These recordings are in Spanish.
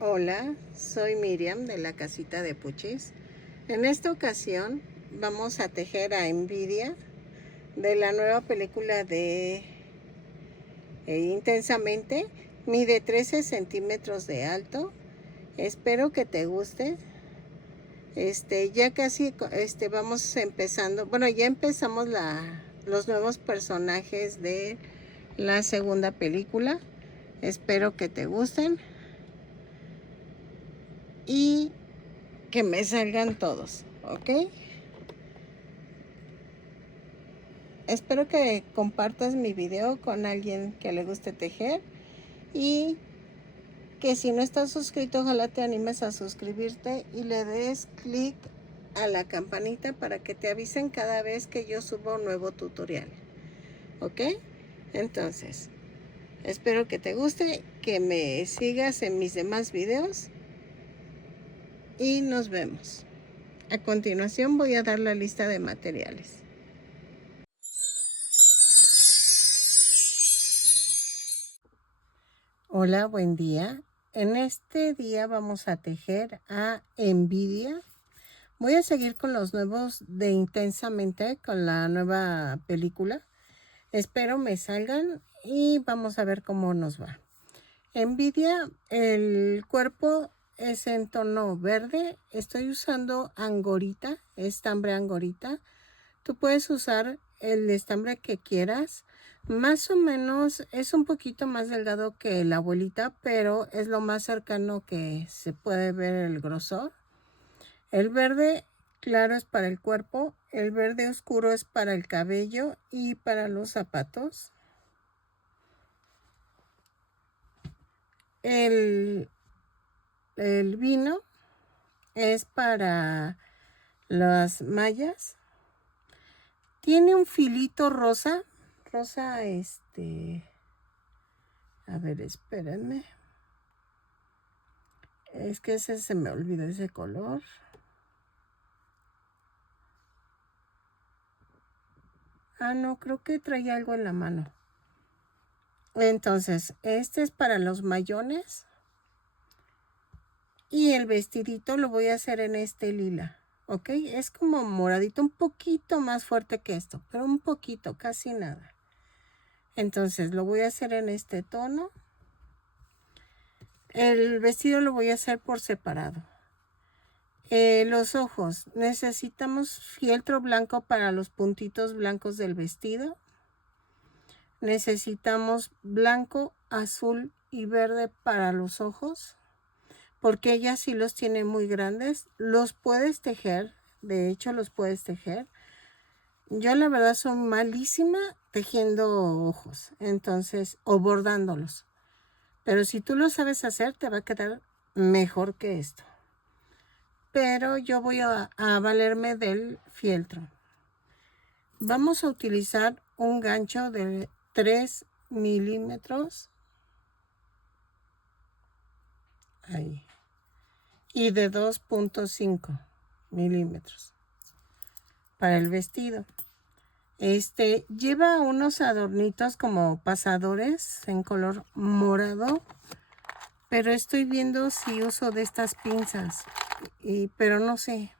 Hola, soy Miriam de la casita de Puchis. En esta ocasión vamos a tejer a Envidia de la nueva película de Intensamente. Mide 13 centímetros de alto. Espero que te guste. Ya casi vamos empezando. Bueno, ya empezamos los nuevos personajes de la segunda película. Espero que te gusten y que me salgan todos, ¿ok? Espero que compartas mi video con alguien que le guste tejer y que si no estás suscrito, ojalá te animes a suscribirte y le des clic a la campanita para que te avisen cada vez que yo subo un nuevo tutorial, ¿ok? Entonces, espero que te guste, que me sigas en mis demás videos y nos vemos. A continuación voy a dar la lista de materiales. Hola, buen día. En este día vamos a tejer a Envidia. Voy a seguir con los nuevos de Intensamente, con la nueva película. Espero me salgan y vamos a ver cómo nos va. Envidia, el cuerpo es en tono verde. Estoy usando angorita, estambre angorita. Tú puedes usar el estambre que quieras. Más o menos es un poquito más delgado que la abuelita, pero es lo más cercano que se puede ver el grosor. El verde claro es para el cuerpo, el verde oscuro es para el cabello y para los zapatos. El vino es para las mallas. Tiene un filito rosa. Rosa, a ver, espérenme. Es que ese se me olvidó ese color. Ah, no, creo que traía algo en la mano. Entonces, este es para los mayones. Y el vestidito lo voy a hacer en este lila. ¿Ok? Es como moradito, un poquito más fuerte que esto, pero un poquito, casi nada. Entonces, lo voy a hacer en este tono. El vestido lo voy a hacer por separado. Los ojos. Necesitamos fieltro blanco para los puntitos blancos del vestido. Necesitamos blanco, azul y verde para los ojos, porque ella sí los tiene muy grandes. Los puedes tejer, de hecho los puedes tejer. Yo la verdad soy malísima tejiendo ojos, entonces, o bordándolos. Pero si tú lo sabes hacer, te va a quedar mejor que esto. Pero yo voy a valerme del fieltro. Vamos a utilizar un gancho de 3 milímetros. Ahí. Y de 2.5 milímetros para el vestido. Lleva unos adornitos como pasadores en color morado, pero estoy viendo si uso de estas pinzas, pero no sé,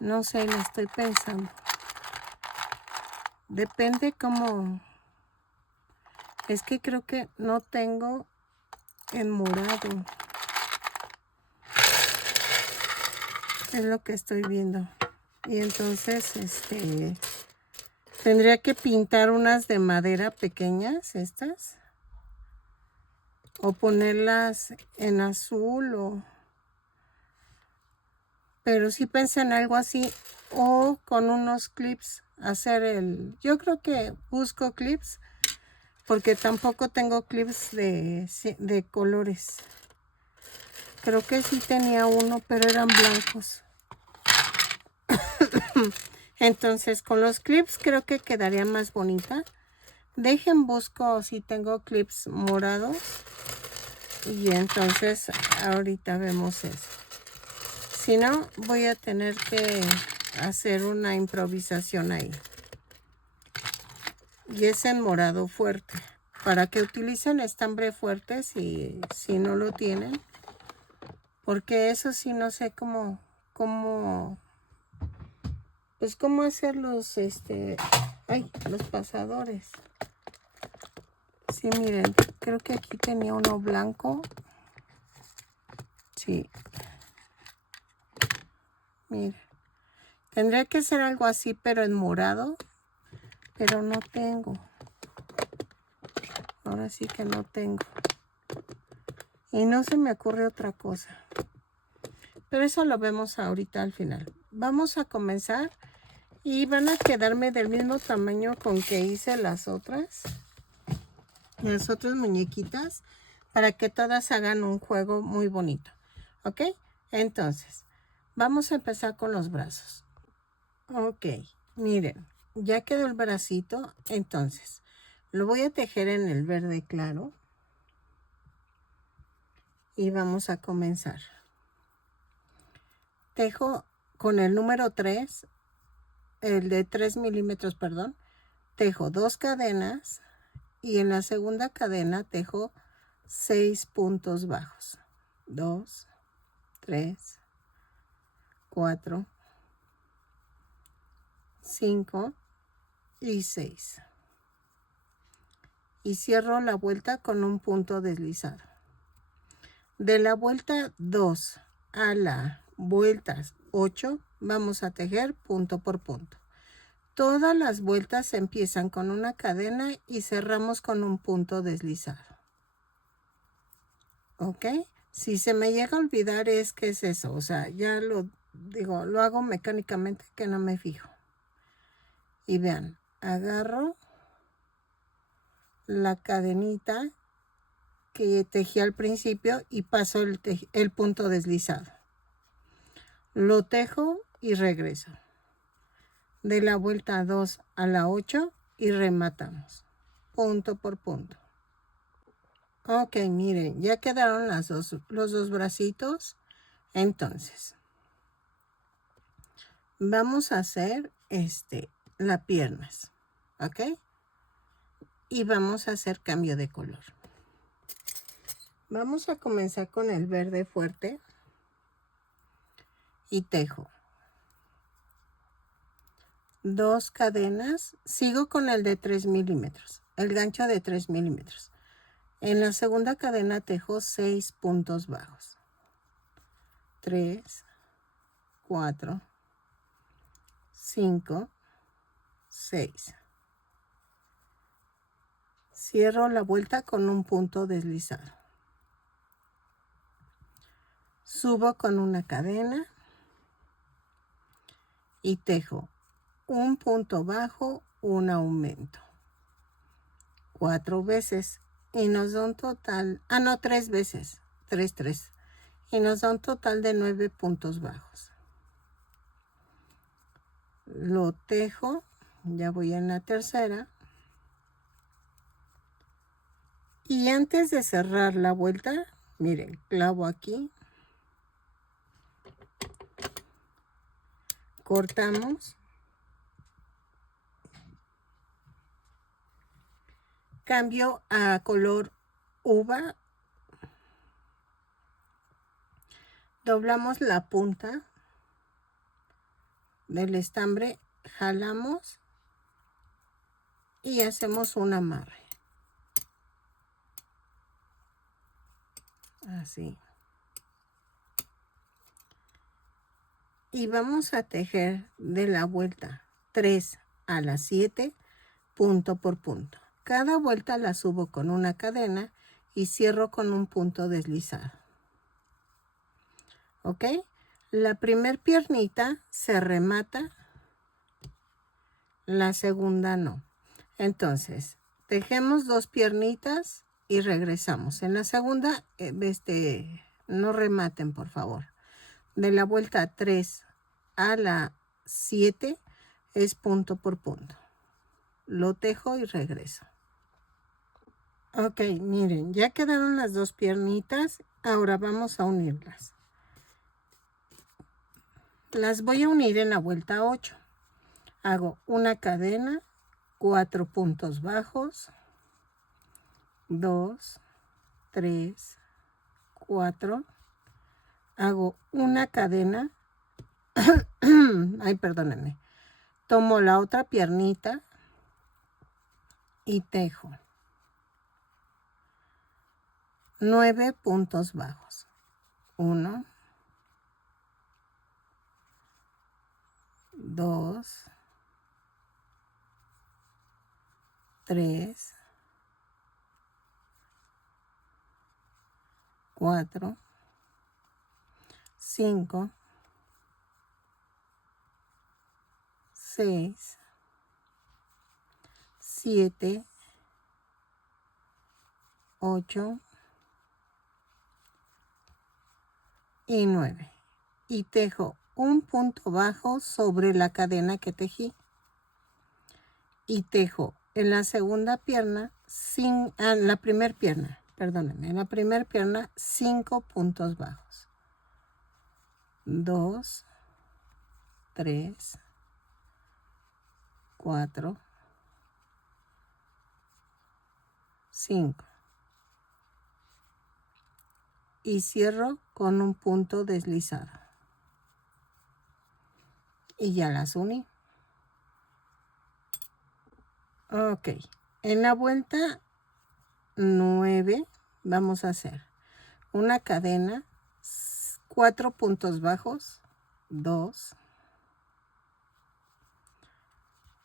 lo estoy pensando. Depende cómo. Es que creo que no tengo en morado. Es lo que estoy viendo. Y entonces, tendría que pintar unas de madera pequeñas, estas. O ponerlas en azul pero sí pensé en algo así. O con unos clips hacer yo creo que busco clips. Porque tampoco tengo clips de colores. Creo que sí tenía uno, pero eran blancos. Entonces con los clips creo que quedaría más bonita. Busco si tengo clips morados. Y entonces ahorita vemos eso. Si no, voy a tener que hacer una improvisación ahí. Y es en morado fuerte. Para que utilicen estambre fuerte si no lo tienen. porque eso sí no sé pues cómo hacer los, los pasadores. Sí, miren, creo que aquí tenía uno blanco. Sí. Miren. Tendría que ser algo así, pero en morado. Pero no tengo. Ahora sí que no tengo. Y no se me ocurre otra cosa. Pero eso lo vemos ahorita al final. Vamos a comenzar. Y van a quedarme del mismo tamaño con que hice las otras muñequitas. Para que todas hagan un juego muy bonito. ¿Ok? Entonces, vamos a empezar con los brazos. Ok, miren, ya quedó el bracito, entonces lo voy a tejer en el verde claro y vamos a comenzar. Tejo con el número 3, el de 3 milímetros, perdón, tejo 2 cadenas y en la segunda cadena tejo 6 puntos bajos. 2, 3, 4, 5 y 6. Y cierro la vuelta con un punto deslizado. De la vuelta 2 a la vuelta 8 vamos a tejer punto por punto. Todas las vueltas empiezan con una cadena y cerramos con un punto deslizado. ¿Ok? Si se me llega a olvidar es que es eso, o sea, ya lo digo, lo hago mecánicamente que no me fijo. Y vean, agarro la cadenita que tejí al principio y paso el punto deslizado. Lo tejo y regreso. De la vuelta 2 a la 8 y rematamos. Punto por punto. Ok, miren, ya quedaron los dos bracitos. Entonces, vamos a hacer las piernas. ¿Ok? Y vamos a hacer cambio de color. Vamos a comenzar con el verde fuerte. Y tejo 2 cadenas, sigo con el de 3 milímetros, el gancho de 3 milímetros. En la segunda cadena tejo 6 puntos bajos. 3, 4, 5, 6. Cierro la vuelta con un punto deslizado. Subo con una cadena y tejo un punto bajo, un aumento. 4 veces y nos da un total, 3 veces, 3, 3. Y nos da un total de 9 puntos bajos. Lo tejo, ya voy en la tercera. Y antes de cerrar la vuelta, miren, clavo aquí. Cortamos. Cambio a color uva. Doblamos la punta del estambre, jalamos y hacemos un amarre. Así. Y vamos a tejer de la vuelta 3 a la 7, punto por punto. Cada vuelta la subo con una cadena y cierro con un punto deslizado. ¿Ok? La primer piernita se remata, la segunda no. Entonces, tejemos 2 piernitas y regresamos. En la segunda, no rematen, por favor. De la vuelta 3 a la 7 es punto por punto. Lo tejo y regreso. Ok, miren, ya quedaron las 2 piernitas. Ahora vamos a unirlas. Las voy a unir en la vuelta 8. Hago una cadena, 4 puntos bajos, 2, 3, 4, hago una cadena, ay, perdónenme, tomo la otra piernita y tejo 9 puntos bajos. 1, 2, 3, 4, 5, 6, 7, 8 y 9. Y tejo un punto bajo sobre la cadena que tejí. Y tejo en la segunda pierna, en la primera pierna, perdónenme, en la primera pierna 5 puntos bajos. 2, 3, 4, 5. Y cierro con un punto deslizado. Y ya las uní. Ok. En la vuelta 9 vamos a hacer una cadena, 4 puntos bajos, 2,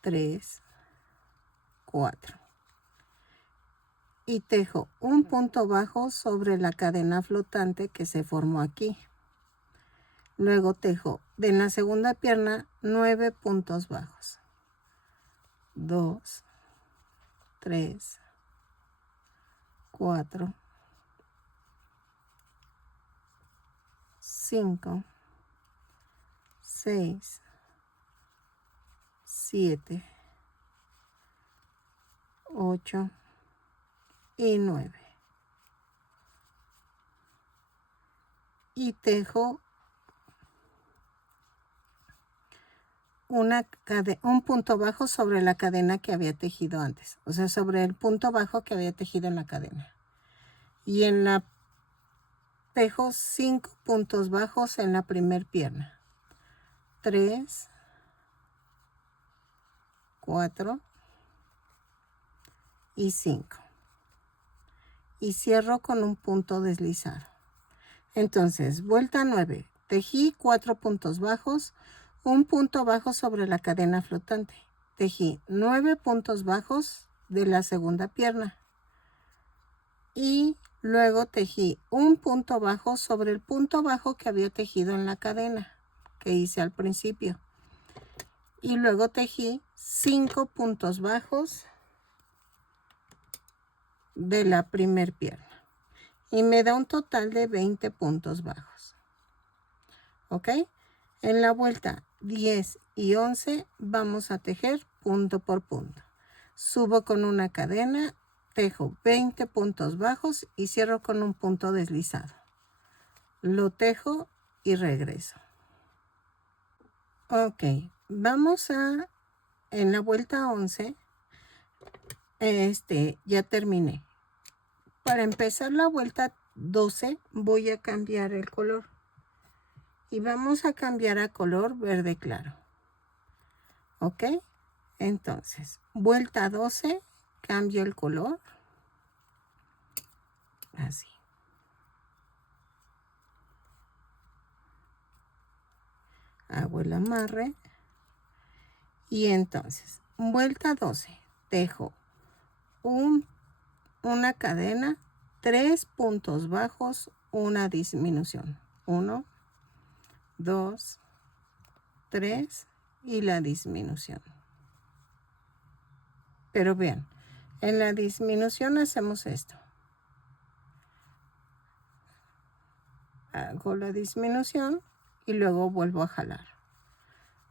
3, 4. Y tejo un punto bajo sobre la cadena flotante que se formó aquí. Luego tejo en la segunda pierna 9 puntos bajos. 2, 3, 4, 5, 6, 7, 8 y 9. Y tejo un punto bajo sobre la cadena que había tejido antes, o sea, sobre el punto bajo que había tejido en la cadena. Y en la tejo 5 puntos bajos en la primera pierna. 3, 4 y 5. Y cierro con un punto deslizado. Entonces, vuelta 9. Tejí 4 puntos bajos, un punto bajo sobre la cadena flotante. Tejí 9 puntos bajos de la segunda pierna. Y luego tejí un punto bajo sobre el punto bajo que había tejido en la cadena que hice al principio. Y luego tejí 5 puntos bajos de la primer pierna. Y me da un total de 20 puntos bajos. ¿Ok? En la vuelta 10 y 11 vamos a tejer punto por punto. Subo con una cadena, tejo 20 puntos bajos y cierro con un punto deslizado. Lo tejo y regreso. Ok, vamos en la vuelta 11, ya terminé. Para empezar la vuelta 12 voy a cambiar el color. Y vamos a cambiar a color verde claro. ¿Ok? Entonces, vuelta 12, cambio el color. Así. Hago el amarre. Y entonces, vuelta 12, tejo una cadena, 3 puntos bajos, una disminución. 1, 2, 3 y la disminución. Pero bien, en la disminución hacemos esto. Hago la disminución y luego vuelvo a jalar.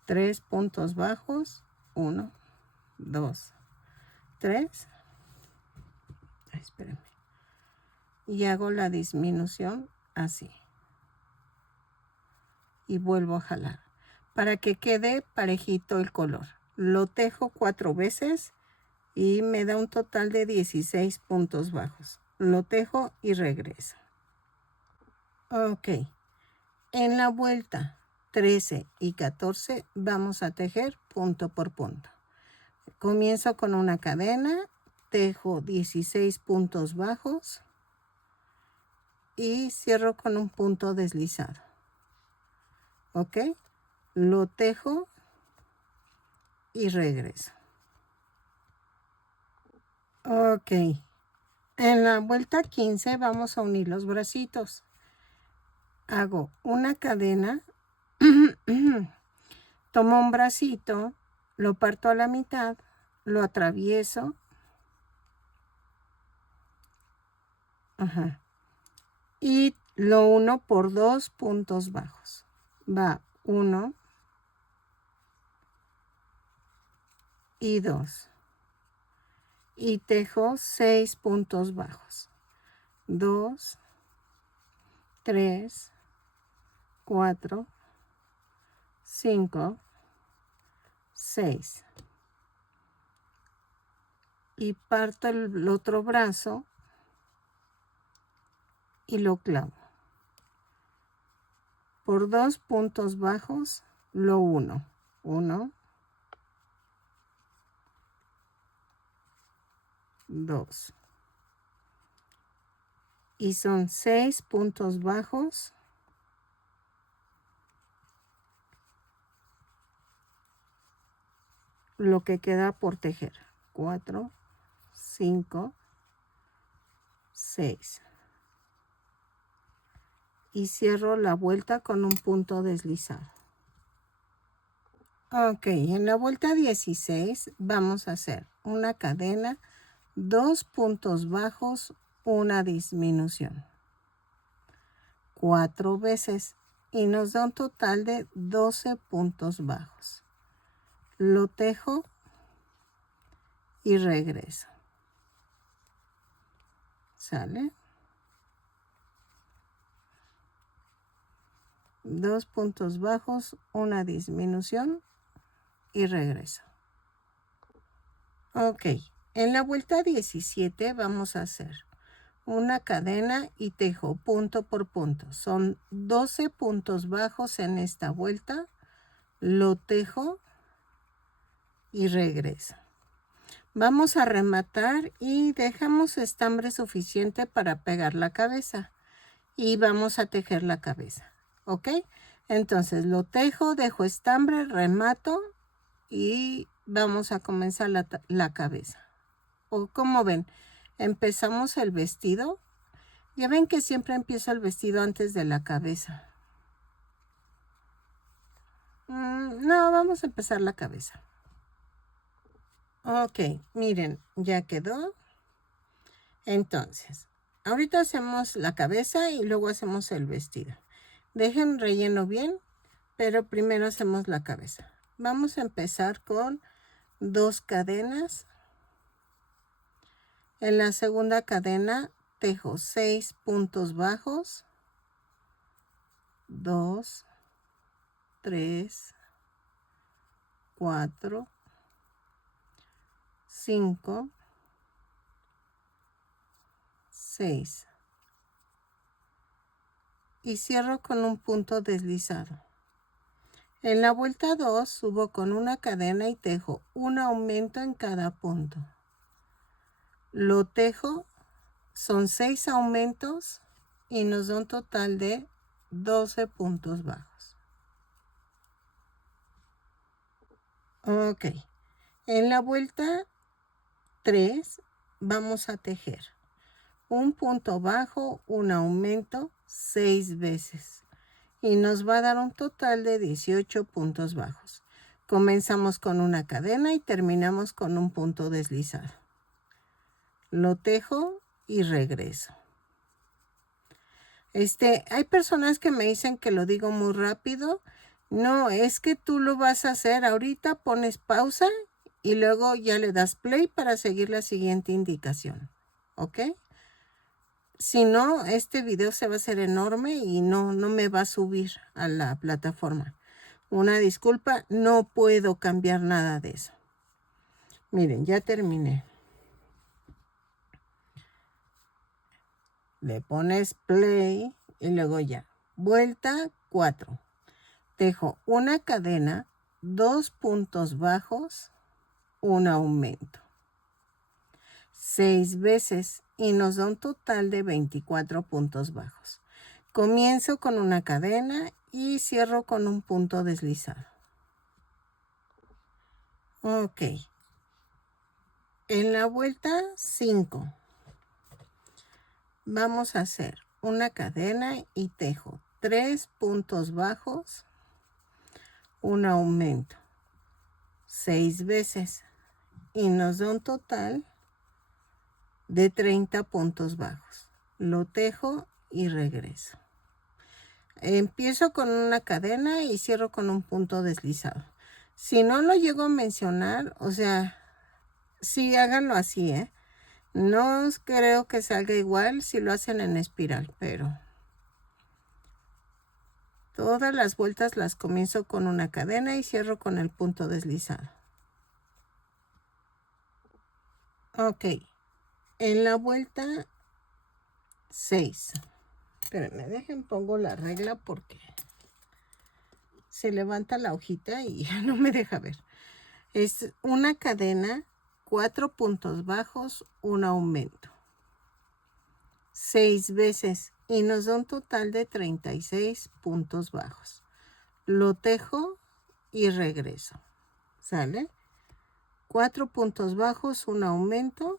3 puntos bajos, 1, 2, 3. Espérenme. Y hago la disminución así. Y vuelvo a jalar para que quede parejito el color. Lo tejo 4 veces y me da un total de 16 puntos bajos. Lo tejo y regreso. Ok. En la vuelta 13 y 14 vamos a tejer punto por punto. Comienzo con una cadena, tejo 16 puntos bajos y cierro con un punto deslizado. ¿Ok? Lo tejo y regreso. Ok. En la vuelta 15 vamos a unir los bracitos. Hago una cadena, tomo un bracito, lo parto a la mitad, lo atravieso. Ajá. Y lo uno por 2 puntos bajos. Va 1 y 2. Y tejo 6 puntos bajos. 2, 3, 4, 5, 6. Y parto el otro brazo y lo clavo. Por 2 puntos bajos lo uno. 1, 2. Y son 6 puntos bajos. Lo que queda por tejer. 4, 5, 6. Y cierro la vuelta con un punto deslizado. Ok, en la vuelta 16 vamos a hacer una cadena, 2 puntos bajos, una disminución. 4 veces y nos da un total de 12 puntos bajos. Lo tejo y regreso. ¿Sale? 2 puntos bajos, una disminución y regreso. Ok, en la vuelta 17 vamos a hacer una cadena y tejo punto por punto. Son 12 puntos bajos en esta vuelta. Lo tejo y regreso. Vamos a rematar y dejamos estambre suficiente para pegar la cabeza. Y vamos a tejer la cabeza. ¿Ok? Entonces lo tejo, dejo estambre, remato y vamos a comenzar la cabeza. O como ven, empezamos el vestido. Ya ven que siempre empiezo el vestido antes de la cabeza. No, vamos a empezar la cabeza. Ok, miren, ya quedó. Entonces, ahorita hacemos la cabeza y luego hacemos el vestido. Dejen relleno bien, pero primero hacemos la cabeza. Vamos a empezar con 2 cadenas. En la segunda cadena tejo 6 puntos bajos. 2, 3, 4, 5, 6. Y cierro con un punto deslizado. En la vuelta 2 subo con una cadena y tejo un aumento en cada punto. Lo tejo, son 6 aumentos y nos da un total de 12 puntos bajos. Ok, en la vuelta 3 vamos a tejer un punto bajo, un aumento 6 veces y nos va a dar un total de 18 puntos bajos. Comenzamos con una cadena y terminamos con un punto deslizado. Lo tejo y regreso. Hay personas que me dicen que lo digo muy rápido. No, es que tú lo vas a hacer ahorita, pones pausa y luego ya le das play para seguir la siguiente indicación. ¿Ok? Si no, este video se va a hacer enorme y no me va a subir a la plataforma. Una disculpa, no puedo cambiar nada de eso. Miren, ya terminé. Le pones play y luego ya. Vuelta 4. Tejo una cadena, 2 puntos bajos, un aumento. 6 veces y nos da un total de 24 puntos bajos. Comienzo con una cadena y cierro con un punto deslizado. Ok. En la vuelta 5 vamos a hacer una cadena y tejo 3 puntos bajos, un aumento, 6 veces y nos da un total de 30 puntos bajos. Lo tejo y regreso. Empiezo con una cadena y cierro con un punto deslizado. Si no lo llego a mencionar, o sea, sí háganlo así, ¿eh? No creo que salga igual si lo hacen en espiral, pero todas las vueltas las comienzo con una cadena y cierro con el punto deslizado. Ok, en la vuelta 6. Espérenme, dejen, pongo la regla porque se levanta la hojita y ya no me deja ver. Es una cadena, 4 puntos bajos, un aumento. 6 veces y nos da un total de 36 puntos bajos. Lo tejo y regreso. ¿Sale? 4 puntos bajos, un aumento.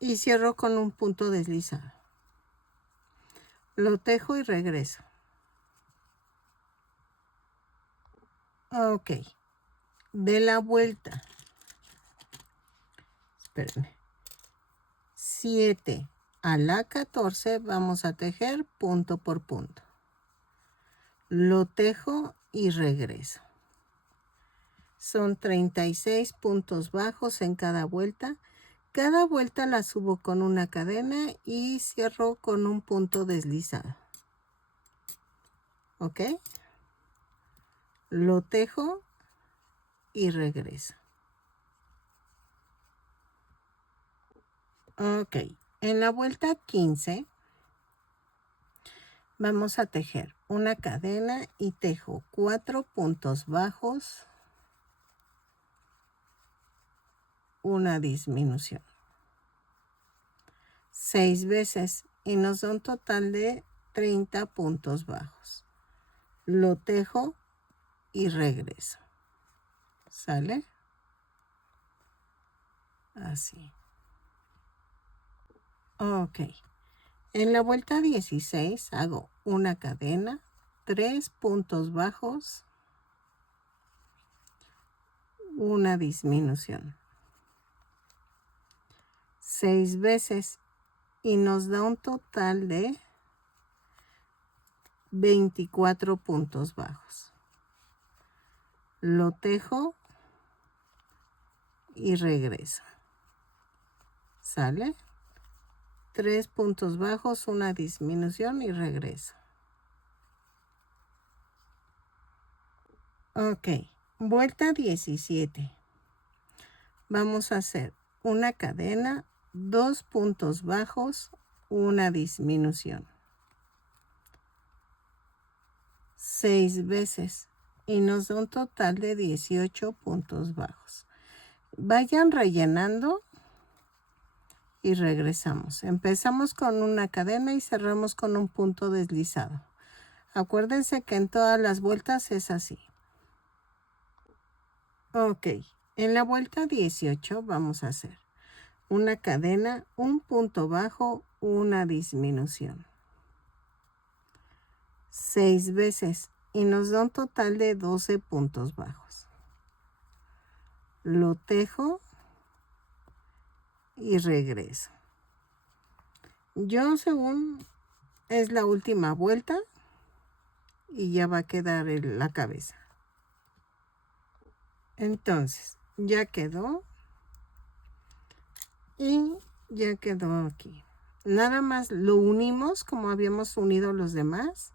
Y cierro con un punto deslizado. Lo tejo y regreso. Ok. De la vuelta. Espérenme. 7 a la 14 vamos a tejer punto por punto. Lo tejo y regreso. Son 36 puntos bajos en cada vuelta. Cada vuelta la subo con una cadena y cierro con un punto deslizado. ¿Ok? Lo tejo y regreso. Ok. En la vuelta 15 vamos a tejer una cadena y tejo 4 puntos bajos, una disminución. 6 veces y nos da un total de 30 puntos bajos. Lo tejo y regreso. ¿Sale? Así. Ok. En la vuelta 16 hago una cadena, 3 puntos bajos, una disminución. 6 veces y nos da un total de 24 puntos bajos. Lo tejo y regreso. ¿Sale? 3 puntos bajos, una disminución y regreso. Ok, vuelta 17. Vamos a hacer una cadena, 2 puntos bajos, una disminución. 6 veces y nos da un total de 18 puntos bajos. Vayan rellenando y regresamos. Empezamos con una cadena y cerramos con un punto deslizado. Acuérdense que en todas las vueltas es así. Ok, en la vuelta 18 vamos a hacer una cadena, un punto bajo, una disminución. 6 veces y nos da un total de 12 puntos bajos. Lo tejo y regreso. Yo según es la última vuelta y ya va a quedar la cabeza. Entonces ya quedó y ya quedó aquí. Nada más lo unimos como habíamos unido los demás.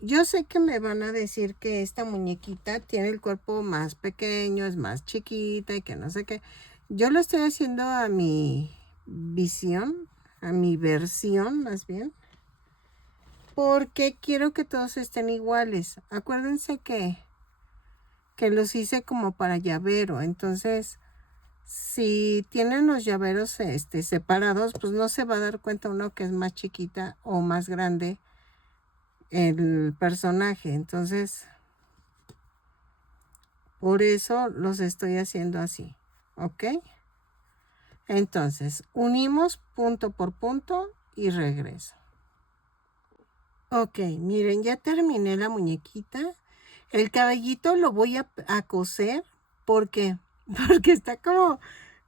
Yo sé que me van a decir que esta muñequita tiene el cuerpo más pequeño, es más chiquita y que no sé qué. Yo lo estoy haciendo a mi visión, a mi versión más bien, porque quiero que todos estén iguales. Acuérdense que los hice como para llavero, entonces si tienen los llaveros separados, pues no se va a dar cuenta uno que es más chiquita o más grande el personaje. Entonces, por eso los estoy haciendo así, ¿ok? Entonces, unimos punto por punto y regreso. Ok, miren, ya terminé la muñequita. El cabellito lo voy a coser porque porque está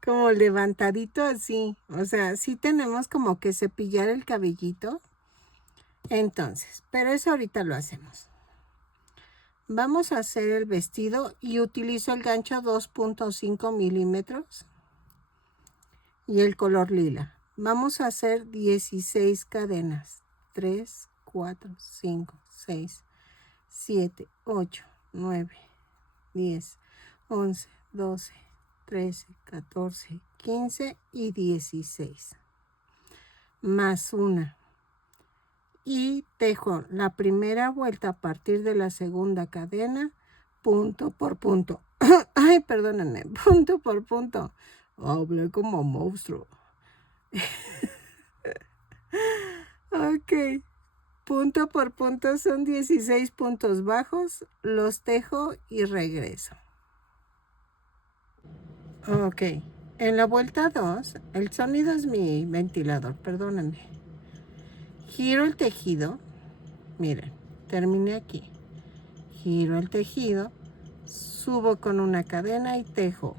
como levantadito así. O sea, sí tenemos como que cepillar el cabellito. Entonces, pero eso ahorita lo hacemos. Vamos a hacer el vestido y utilizo el gancho 2.5 milímetros y el color lila. Vamos a hacer 16 cadenas. 3, 4, 5, 6, 7, 8, 9, 10, 11, 12, 13, 14, 15 y 16. Más una. Y tejo la primera vuelta a partir de la segunda cadena, punto por punto. Ay, perdónenme, punto por punto. Hablé como monstruo. Ok. Punto por punto son 16 puntos bajos. Los tejo y regreso. Ok. En la vuelta 2, el sonido es mi ventilador, perdónenme. Giro el tejido. Miren, terminé aquí. Giro el tejido, subo con una cadena y tejo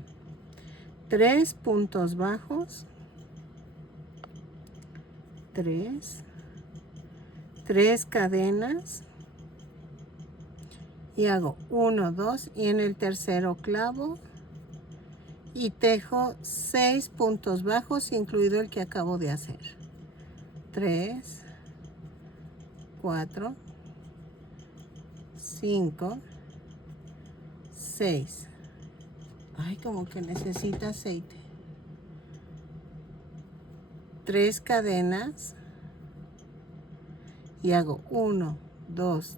3 puntos bajos, 3 cadenas y hago 1, 2 y en el tercero clavo y tejo 6 puntos bajos, incluido el que acabo de hacer. 3, 4, 5, 6. Ay, como que necesita aceite. 3 cadenas y hago 1, 2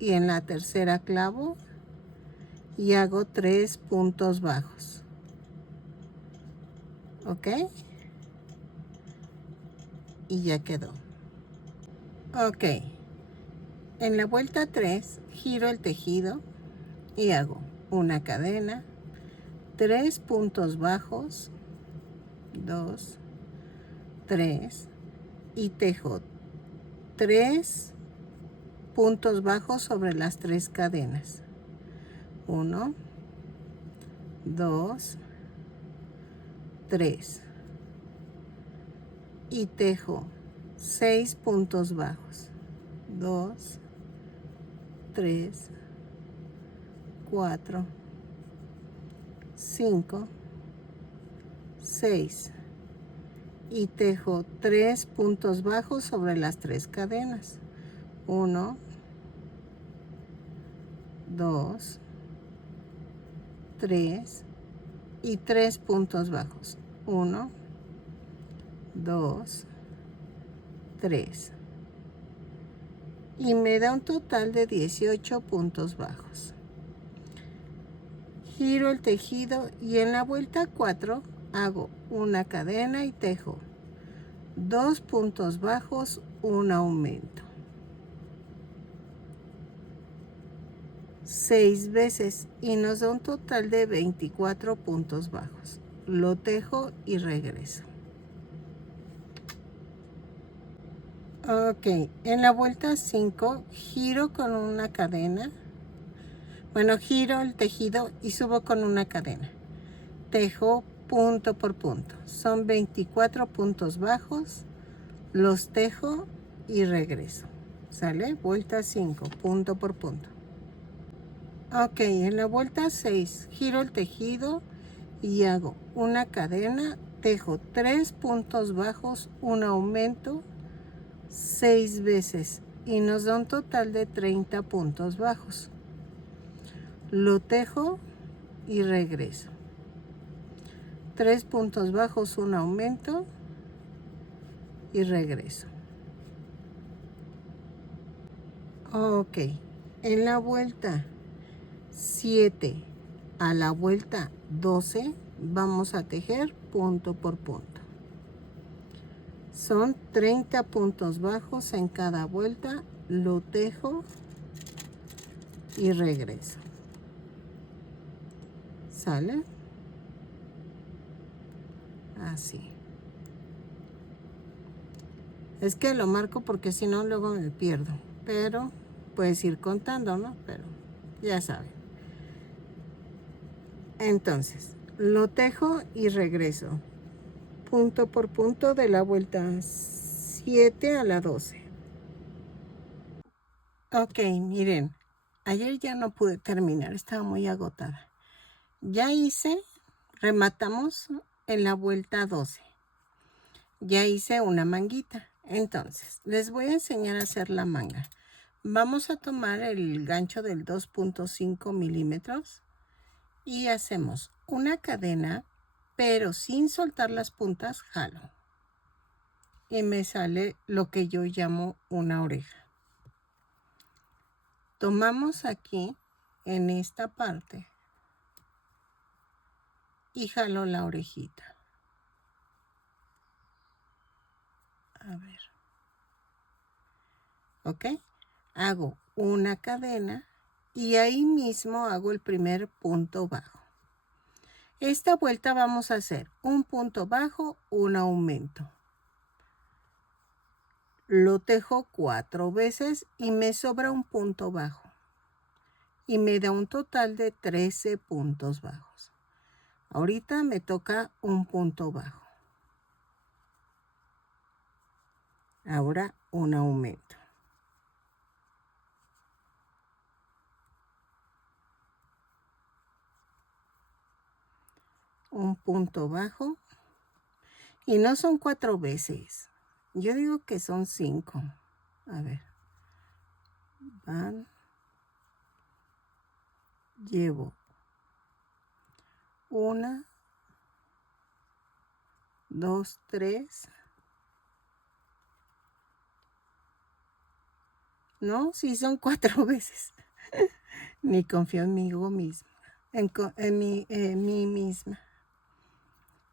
y en la tercera clavo y hago 3 puntos bajos. ¿Ok? Y ya quedó. Ok. En la vuelta 3 giro el tejido y hago una cadena, 3 puntos bajos, 2, 3 y tejo 3 puntos bajos sobre las 3 cadenas. 1, 2, 3 y tejo 6 puntos bajos. 2, 3, 4, 5, 6 y tejo 3 puntos bajos sobre las 3 cadenas. 1, 2, 3 y 3 puntos bajos. 1, 2, 3 y me da un total de 18 puntos bajos. Giro el tejido y en la vuelta 4 hago una cadena y tejo 2 puntos bajos, un aumento. 6 veces y nos da un total de 24 puntos bajos. Lo tejo y regreso. Ok, en la vuelta 5 giro con una cadena. Bueno, giro el tejido y subo con una cadena. Tejo punto por punto. Son 24 puntos bajos. Los tejo y regreso. ¿Sale? Vuelta 5, punto por punto. Ok, en la vuelta 6 giro el tejido y hago una cadena. Tejo 3 puntos bajos, un aumento 6 veces y nos da un total de 30 puntos bajos. Lo tejo y regreso. 3 puntos bajos, un aumento y regreso. Ok, en la vuelta 7 a la vuelta 12 vamos a tejer punto por punto. Son 30 puntos bajos en cada vuelta, lo tejo y regreso. ¿Sale? Así. Es que lo marco porque si no luego me pierdo. Pero puedes ir contando, ¿no? Pero ya saben. Entonces, lo tejo y regreso. Punto por punto de la vuelta 7 a la 12. Ok, miren. Ayer ya no pude terminar, estaba muy agotada. Ya hice, rematamos en la vuelta 12. Ya hice una manguita. Entonces, les voy a enseñar a hacer la manga. Vamos a tomar el gancho del 2.5 milímetros y hacemos una cadena, pero sin soltar las puntas, jalo. Y me sale lo que yo llamo una oreja. Tomamos aquí, en esta parte, y jalo la orejita. A ver. ¿Ok? Hago una cadena y ahí mismo hago el primer punto bajo. Esta vuelta vamos a hacer un punto bajo, un aumento. Lo tejo 4 veces y me sobra un punto bajo. Y me da un total de 13 puntos bajos. Ahorita me toca un punto bajo. Ahora un aumento. Un punto bajo. Y no son 4 veces. Yo digo que son 5. A ver. Van. Llevo 1, 2, 3. No, sí son 4 veces. Ni confío en mí misma. En mí misma.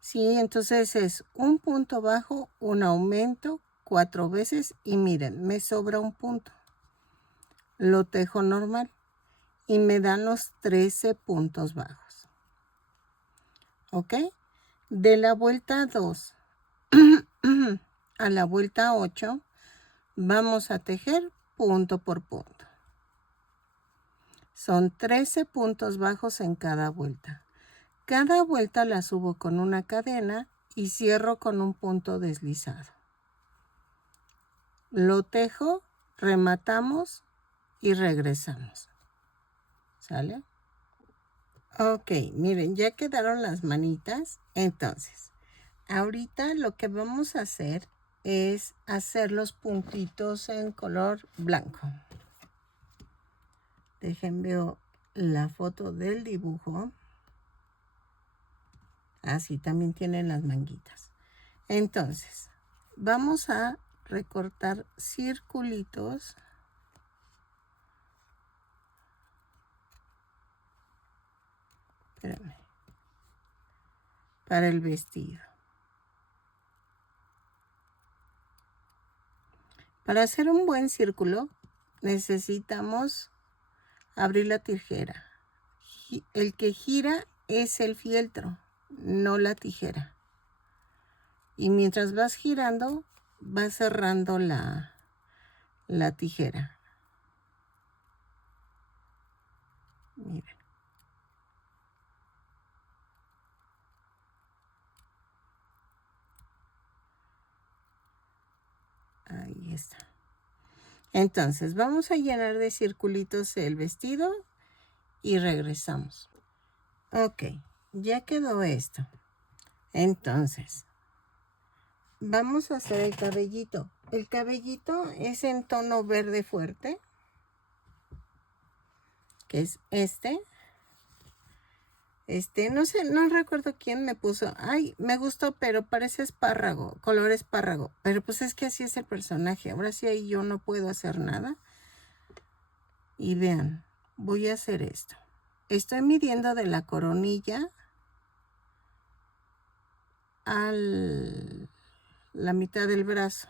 Sí, entonces es un punto bajo, un aumento, 4 veces y miren, me sobra un punto. Lo tejo normal y me dan los 13 puntos bajos. ¿Ok? De la vuelta 2 a la vuelta 8 vamos a tejer punto por punto. Son 13 puntos bajos en cada vuelta. Cada vuelta la subo con una cadena y cierro con un punto deslizado. Lo tejo, rematamos y regresamos. ¿Sale? Ok, miren, ya quedaron las manitas. Entonces, ahorita lo que vamos a hacer es hacer los puntitos en color blanco. Dejen veo la foto del dibujo. Así también tienen las manguitas. Entonces, vamos a recortar circulitos. Espérame. Para el vestido. Para hacer un buen círculo necesitamos abrir la tijera. El que gira es el fieltro, no la tijera. Y mientras vas girando, vas cerrando la tijera. Miren. Ahí está. Entonces, vamos a llenar de circulitos el vestido y regresamos. Ok, ya quedó esto. Entonces, vamos a hacer el cabellito. El cabellito es en tono verde fuerte, que es este. No sé, no recuerdo quién me puso. Ay, me gustó, pero parece espárrago, color espárrago. Pero pues es que así es el personaje. Ahora sí ahí yo no puedo hacer nada. Y vean, voy a hacer esto. Estoy midiendo de la coronilla a la mitad del brazo.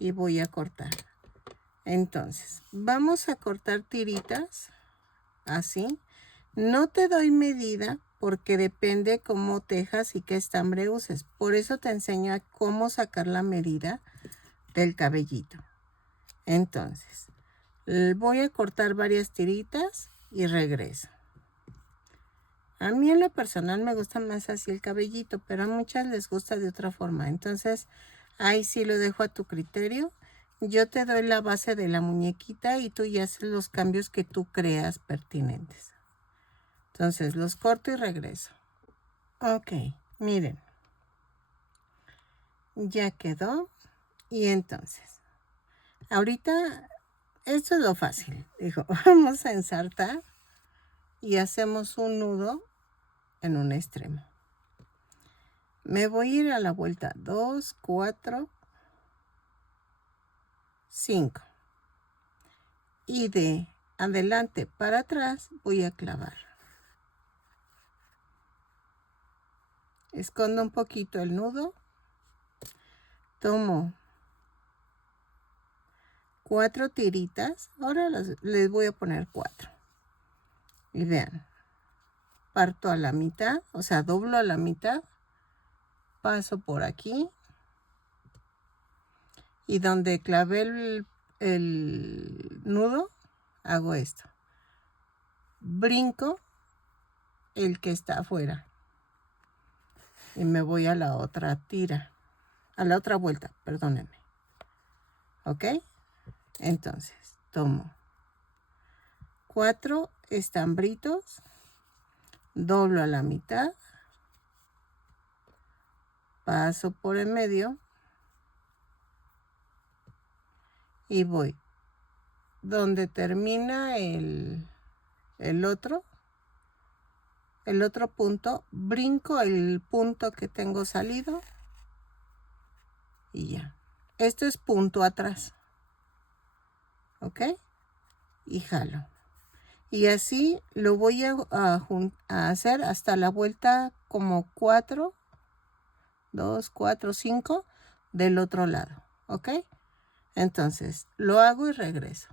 Y voy a cortar. Entonces, vamos a cortar tiritas. Así. No te doy medida porque depende cómo tejas y qué estambre uses. Por eso te enseño a cómo sacar la medida del cabellito. Entonces, voy a cortar varias tiritas y regreso. A mí en lo personal me gusta más así el cabellito, pero a muchas les gusta de otra forma. Entonces, ahí sí lo dejo a tu criterio. Yo te doy la base de la muñequita y tú ya haces los cambios que tú creas pertinentes. Entonces los corto y regreso. Ok, miren. Ya quedó. Y entonces, ahorita, esto es lo fácil. Dijo, vamos a ensartar y hacemos un nudo en un extremo. Me voy a ir a la vuelta 2, 4, 5. Y de adelante para atrás voy a clavar. Escondo un poquito el nudo. Tomo 4 tiritas. Ahora les voy a poner 4. Y vean, parto a la mitad, o sea, doblo a la mitad, paso por aquí y donde clavé el nudo, hago esto. Brinco el que está afuera y me voy a la otra tira, a la otra vuelta, perdónenme. ¿Ok? Entonces, tomo 4 estambritos, doblo a la mitad, paso por el medio y voy donde termina el otro punto, brinco el punto que tengo salido y ya. Esto es punto atrás. ¿Ok? Y jalo. Y así lo voy a hacer hasta la vuelta como 4, 2, 4, 5 del otro lado. ¿Ok? Entonces, lo hago y regreso.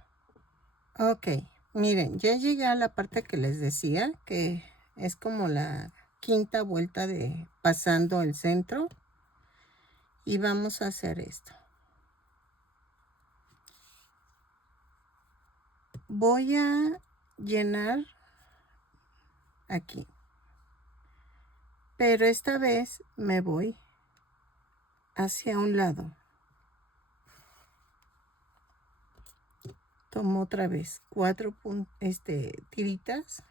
Ok, miren, ya llegué a la parte que les decía, que es como la quinta vuelta de pasando el centro. Y vamos a hacer esto. Voy a llenar aquí. Pero esta vez me voy hacia un lado. Tomo otra vez 4 tiritas.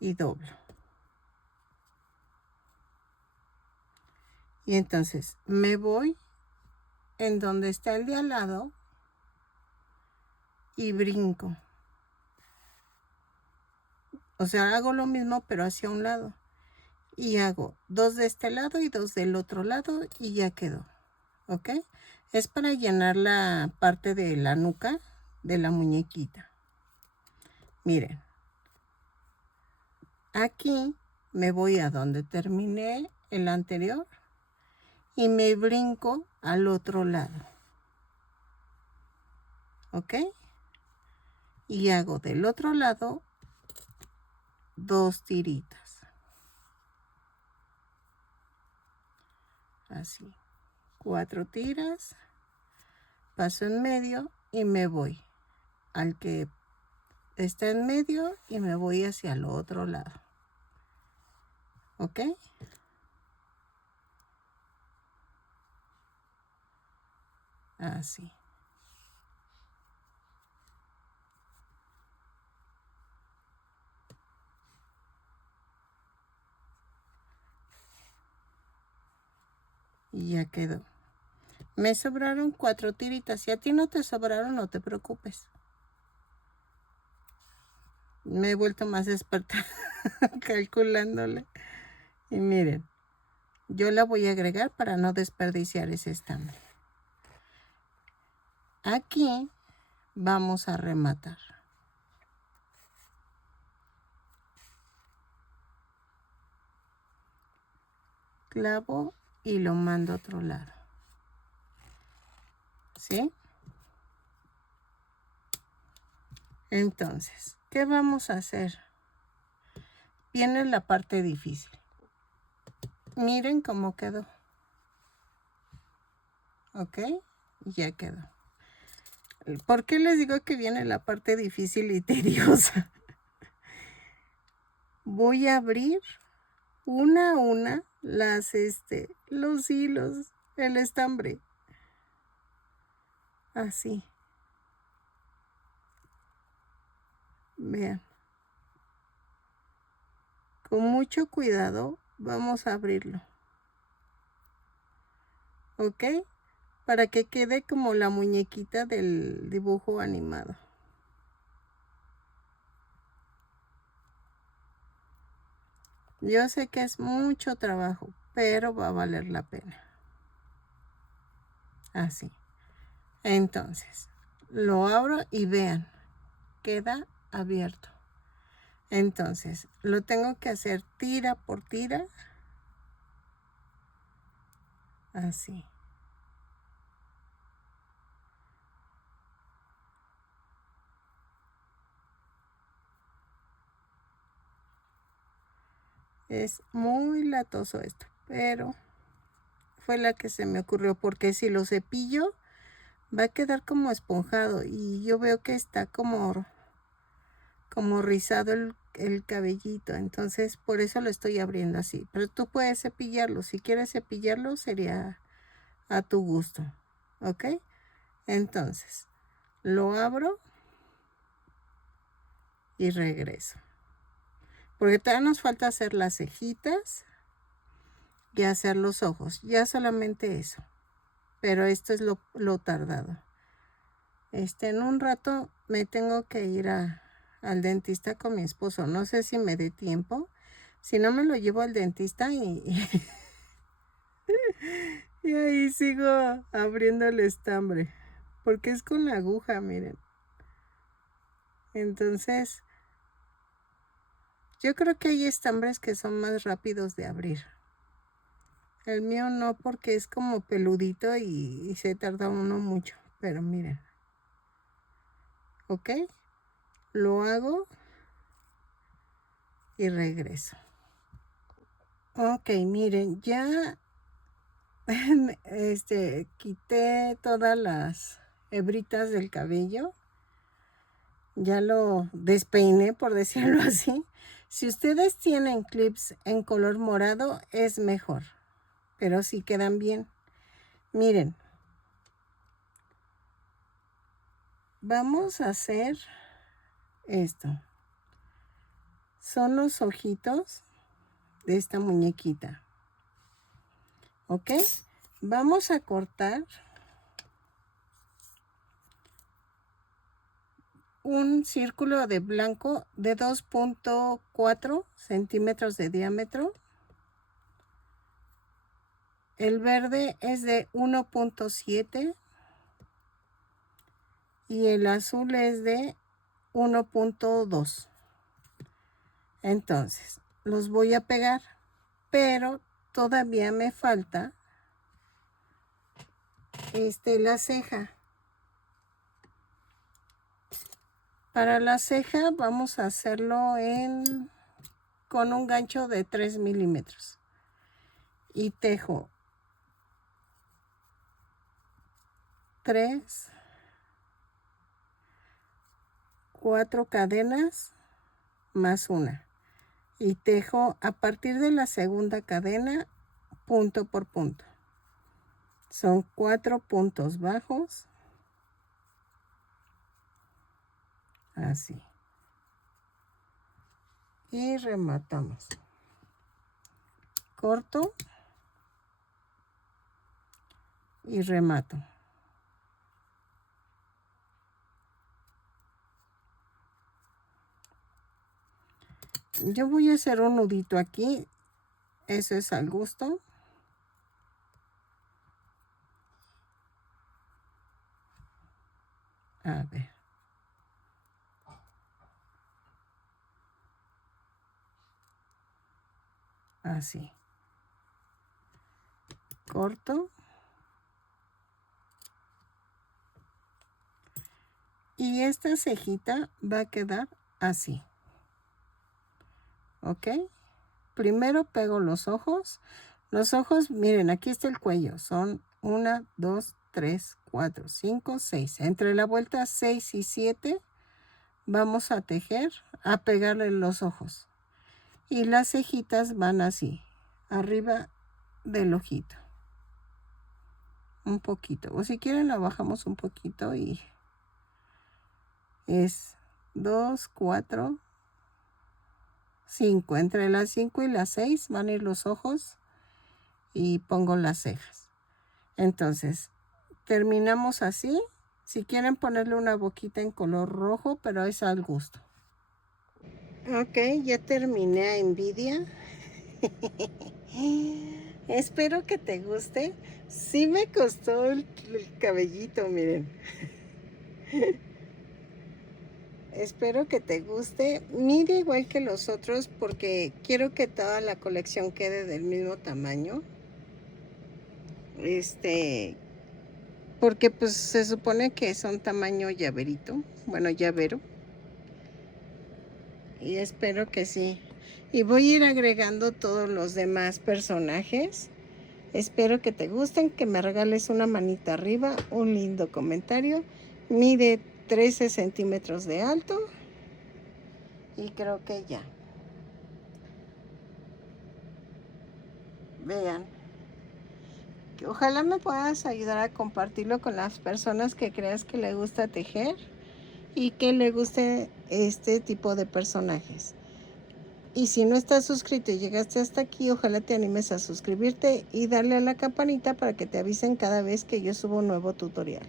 Y doblo. Y entonces me voy en donde está el de al lado y brinco. O sea, hago lo mismo pero hacia un lado. Y hago 2 de este lado y 2 del otro lado y ya quedó. ¿Ok? Es para llenar la parte de la nuca de la muñequita. Miren. Aquí me voy a donde terminé el anterior y me brinco al otro lado. ¿Ok? Y hago del otro lado 2 tiritas. Así. 4 tiras. Paso en medio y me voy al que está en medio y me voy hacia el otro lado. ¿Ok? Así. Y ya quedó. Me sobraron 4 tiritas. Si a ti no te sobraron, no te preocupes. Me he vuelto más experta calculándole. Y miren, yo la voy a agregar para no desperdiciar ese estambre. Aquí vamos a rematar. Clavo y lo mando a otro lado. ¿Sí? Entonces, ¿qué vamos a hacer? Viene la parte difícil. Miren cómo quedó. ¿Ok? Ya quedó. ¿Por qué les digo que viene la parte difícil y tediosa? Voy a abrir una a una los hilos, el estambre. Así. Vean. Con mucho cuidado vamos a abrirlo. ¿Ok? Para que quede como la muñequita del dibujo animado. Yo sé que es mucho trabajo, pero va a valer la pena. Así. Entonces, lo abro y vean, queda abierto. Entonces, lo tengo que hacer tira por tira. Así. Es muy latoso esto, pero fue la que se me ocurrió, porque si lo cepillo va a quedar como esponjado y yo veo que está como rizado el cabellito, entonces por eso lo estoy abriendo así. Pero tú puedes cepillarlo, si quieres cepillarlo sería a tu gusto, ¿ok? Entonces lo abro y regreso, porque todavía nos falta hacer las cejitas y hacer los ojos, ya solamente eso, pero esto es lo tardado. En un rato me tengo que ir al dentista con mi esposo, no sé si me dé tiempo, si no me lo llevo al dentista y y ahí sigo abriendo el estambre, porque es con la aguja, miren. Entonces, yo creo que hay estambres que son más rápidos de abrir. El mío no, porque es como peludito y se tarda uno mucho. Pero miren. ¿Ok? Lo hago y regreso. Ok, miren, ya quité todas las hebritas del cabello. Ya lo despeiné, por decirlo así. Si ustedes tienen clips en color morado, es mejor, pero sí quedan bien. Miren, vamos a hacer esto. Son los ojitos de esta muñequita. ¿Ok? Vamos a cortar un círculo de blanco de 2.4 centímetros de diámetro. El verde es de 1.7 y el azul es de 1.2. Entonces, los voy a pegar, pero todavía me falta la ceja. Para la ceja vamos a hacerlo con un gancho de 3 milímetros. Y tejo 3, 4 cadenas más una. Y tejo a partir de la segunda cadena, punto por punto. Son 4 puntos bajos. Así. Y rematamos. Corto y remato. Yo voy a hacer un nudito aquí. Eso es al gusto. A ver. Así. Corto. Y esta cejita va a quedar así. ¿Ok? Primero pego los ojos. Los ojos, miren, aquí está el cuello. Son 1, 2, 3, 4, 5, 6. Entre la vuelta 6 y 7 vamos a tejer, a pegarle los ojos. Y las cejitas van así, arriba del ojito. Un poquito. O si quieren la bajamos un poquito y es 2, 4, 5. Entre las 5 y las 6 van a ir los ojos y pongo las cejas. Entonces, terminamos así. Si quieren ponerle una boquita en color rojo, pero es al gusto. Ok, ya terminé a Envidia. Espero que te guste. Sí me costó el cabellito, miren. Espero que te guste. Mide igual que los otros porque quiero que toda la colección quede del mismo tamaño. Porque pues se supone que son tamaño llaverito. Bueno, llavero. Y espero que sí. Y voy a ir agregando todos los demás personajes. Espero que te gusten, que me regales una manita arriba, un lindo comentario. Mide 13 centímetros de alto. Y creo que ya. Vean. Ojalá me puedas ayudar a compartirlo con las personas que creas que le gusta tejer y que le guste este tipo de personajes. Y si no estás suscrito y llegaste hasta aquí, ojalá te animes a suscribirte y darle a la campanita para que te avisen cada vez que yo subo un nuevo tutorial.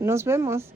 Nos vemos.